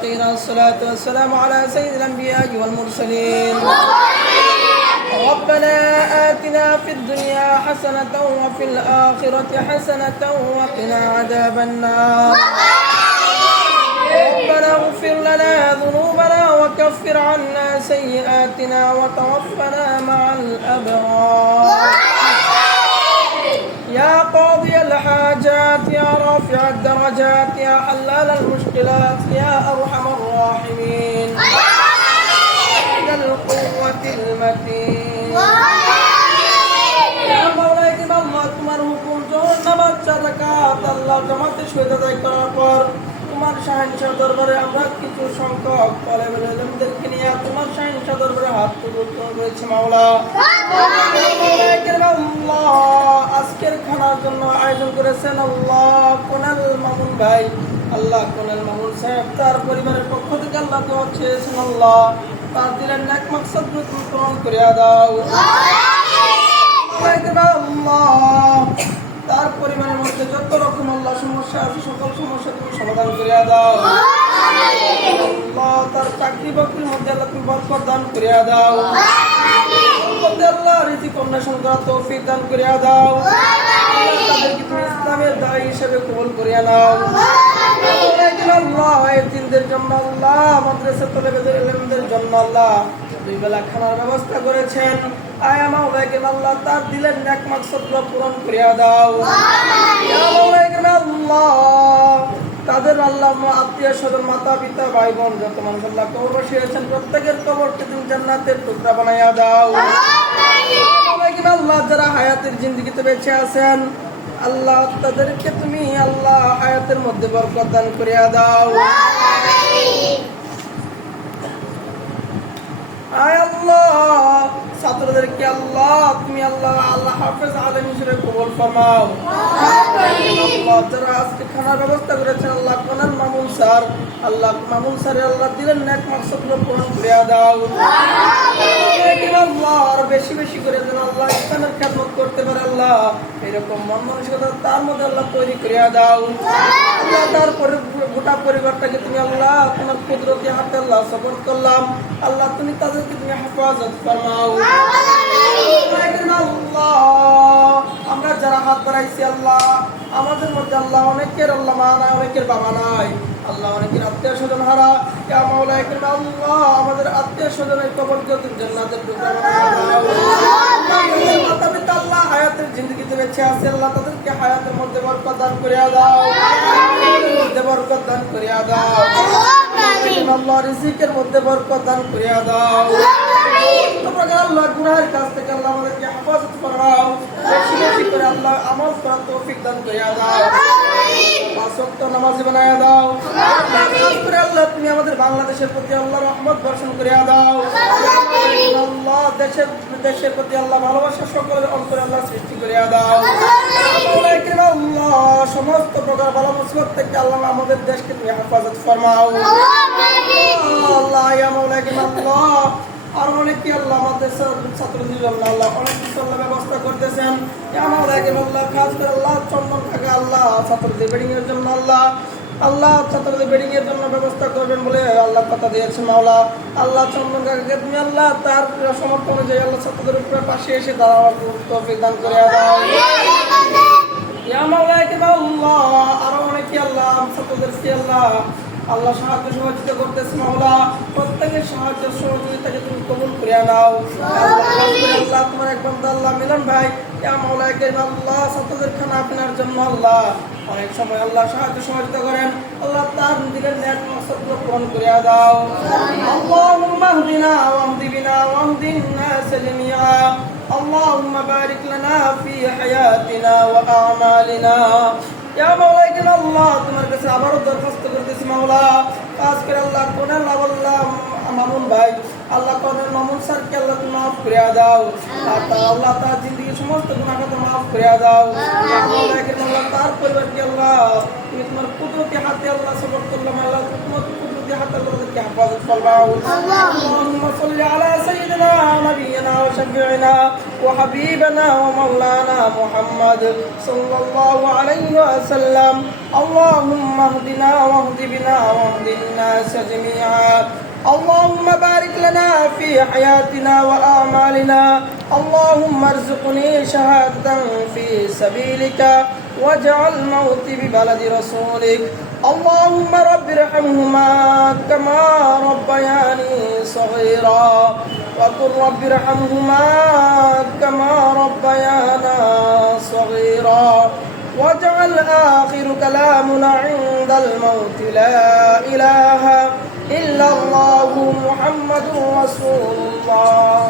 الصلاة والسلام على سيد الأنبياء والمرسلين. ربنا آتنا في الدنيا حسنة وفي الآخرة حسنة وقنا عذاب النار. ربنا اغفر لنا ذنوبنا وكفر عنا سيئاتنا وتوفنا مع الأبرار. يا قاضي الحاجات يا رافع الدرجات يا حلال المشكلات يا أرحم الراحمين ذا القوة المتين. يا مولاي আল্লাহ তোমার হুকুম যখন নামাজ যাকাত আল্লাহ জামাতের সহিত আদায় করার পর তোমার শাহিনশাহ দরবারে আমরা কিছু সংখ্যক তালেবে ইলমদেরকে নিয়ে তোমার শাহিনশাহ দরবারে হাত তুলতে রয়েছে মাওলা। আজকের খানার জন্য আয়োজন করেছেন আল্লাহ কোনাল মামুন ভাই, আল্লাহ কোনাল মামুন সাহেব তার পরিবারের পক্ষ থেকে আল্লাহ দোয়া চেয়েছেন আল্লাহ তার দিলের নেক মাকসাদ পূরণ করিয়া দাও। তার পরিবারের মধ্যে যত রকম আল্লাহ সমস্যা আছে সকল সমস্যা তুমি সমাধান করিয়া দাও আল্লাহ। তার চাকরি বাকরির মধ্যে আল্লাহ তুমি বরকত দান করিয়া দাও আল্লাহ। রিজিক অন্বেষণ করার তৌফিক দান করিয়া দাও আল্লাহ। তাদেরকে তুমি ইসলামের দায়ী হিসেবে কবুল করিয়া নাও আল্লাহ। এতিমদের জন্য আল্লাহ, মাদ্রাসা তালেবে ইলমদের জন্য আল্লাহ দুই বেলা খানার ব্যবস্থা করেছেন আয়া মাওলাকে আল্লাহ তার দিলের নেক মাকসাদগুলো পূরণ করিয়া দাও ইয়া মাওলাকে আল্লাহ। তাদের আল্লাহ আত্মীয় স্বজন মাতা পিতা ভাই বোন যত মানুষ আল্লাহ কবর বসিয়েছেন প্রত্যেকের কবরকে তুমি জান্নাতের টুকরা বানাইয়া দাও আল্লাহ। যারা হায়াতের জিন্দেগিতে বেঁচে আছেন আল্লাহ তাদেরকে তুমি আল্লাহ হায়াতের মধ্যে বরকত দান করিয়া দাও আয় আল্লাহ। ছাত্রদেরকে আল্লাহ তুমি আল্লাহ আল্লাহ হাফেজ আলেম হিসেবে কবুল ফরমাও আল্লাহ। যারা আজকে খানার ব্যবস্থা করেছেন আল্লাহ কোনাল মামুন স্যার, আল্লাহ মামুন স্যারের আল্লাহ দিলেন নেক মাকসাদগুলো পূরণ করিয়া দাও আল্লাহ। আর বেশি বেশি করে যেন আল্লাহ ইসলামের খেদমত করতে পারে আল্লাহ এরকম মন মানসিকতা তার মধ্যে আল্লাহ তৈরি করিয়া দাও আল্লাহ। তারপরে গোটা পরিবারটাকে তুমি আল্লাহ তোমার কুদরতি হাতে আল্লাহ সাপোর্ট করলাম আল্লাহ। তুমি তাদেরকে তুমি হেফাজত ফরমাও আল্লাহ। আমরা যারা হাত বাড়াইছি আল্লাহ আমাদের মধ্যে আল্লাহ অনেকের আল্লাহ মা নাই, অনেকের বাবা নাই আল্লাহ, অনেকের আত্মীয় স্বজন হারা ইয়া মাওলা আল্লাহ। আমাদের আত্মীয় স্বজনের কবরকে তুমি জান্নাতের টুকরা বানাইয়া দাও মাতা পিতা আল্লাহ হায়াতের জিন্দেগিতে বেঁচে আছে আল্লাহ তাদেরকে হায়াতের মধ্যে বরকত দান করিয়া দাও মধ্যে বরকত দান করিয়া দাও আল্লাহ। রিজিকের মধ্যে বরকত দান করিয়া দাও আল্লাহ। গুনাহের কাছ থেকে আল্লাহ আমাদেরকে হেফাজত ফরমাও বেশি বেশি করে আল্লাহ আমল করার তৌফিক দান করিয়া দাও পাঁচ ওয়াক্ত নামাজি বানাইয়া দাও আল্লাহ। তুমি আমাদের বাংলাদেশের প্রতি আল্লাহ রহমত বর্ষণ করিয়া দাও আল্লাহ। দেশের প্রতি আল্লাহ ভালোবাসা সকলের অন্তরে আল্লাহ সৃষ্টি করিয়া দাও আল্লাহ। সমস্ত প্রকার ভালো মুসিবত থেকে আল্লাহ আমাদের দেশকে তুমি হেফাজত ফরমাও আল্লাহ ইয়া মাওলা আল্লাহ। আর অনেকে আল্লাহ আমাদের ছাত্রদের জন্য আল্লাহ অনেক কিছু আল্লাহ ব্যবস্থা করতেছেন ইয়া মাওলা আল্লাহ। খাস করে আল্লাহ চন্দন কাকা আল্লাহ ছাত্রদের বেডিং এর জন্য আল্লাহ আল্লাহ ছাত্রদের বেডিং এর জন্য ব্যবস্থা করবেন বলে আল্লাহ কথা দিয়েছেন মাওলা আল্লাহ। চন্দন কাকাকে তুমি আল্লাহ তার সমর্থ অনুযায়ী আল্লাহ ছাত্রদের উপরে পাশে এসে দাঁড়াবার তৌফিক দান করে দাও ইয়া মাওলা আল্লাহ। আরো অনেকে আল্লাহ ছাত্রদেরকে আল্লাহ আল্লাহ সাহায্য সহযোগিতা করতেছে মাওলা। প্রত্যেকের সাহায্য সহযোগিতাকে তুমি কবুল করিয়া নাও আল্লাহ। তোমার এক বান্দা আল্লাহ মিলন ভাই ইয়া মাওলা আল্লাহ ছাত্রদের খানা আপনার জন্য আল্লাহ অনেক সময় আল্লাহ সাহায্য সহযোগিতা করেন আল্লাহ। তার দিলের নেক মাকসাদগুলো পূরণ করিয়া দাও আল্লাহুম্মা হদিনা ওয়াহদি বিনা ওয়াহদিন নাস জামিআ আল্লাহুম্মা বারিক লানা ফি হায়াতিনা ওয়া আমালিনা ইয়া মাওলা আল্লাহ। তোমার কাছে আবারও দরখাস্ত করতেছি মাওলা কাজ করে আল্লাহ কোনাল আল্লাহ মামুন ভাই আল্লাহ কোনাল মামুন স্যারকে আল্লাহ তুমি মাফ করিয়া দাও আল্লাহ। তার জিন্দেগির সমস্ত গুনাহ খাতা মাফ করিয়া দাও ইয়া মাওলা আল্লাহ। তার পরিবারকে আল্লাহ তুমি তোমার কুদরতি হাতে আল্লাহ সাপোর্ট করলাম আল্লাহ। তোমার কুদরতি হাতে আল্লাহ হেফাজত ফরমাও। اللهم صل على سيدنا ونبينا وشفيعنا وحبيبنا ومولانا محمد صلى الله عليه وسلم. اللهم اهدنا واهد بنا واهد الناس جميعا. اللهم بارك لنا في حياتنا وأعمالنا. اللهم ارزقني شهادة في سبيلك واجعل موتي ببلد رسولك. اللهم رب ارحمهما كما ربياني صغيرا وقل رب ارحمهما كما ربيانا صغيرا. واجعل آخر كلامنا عند الموت لا إله إلا الله محمد رسول الله.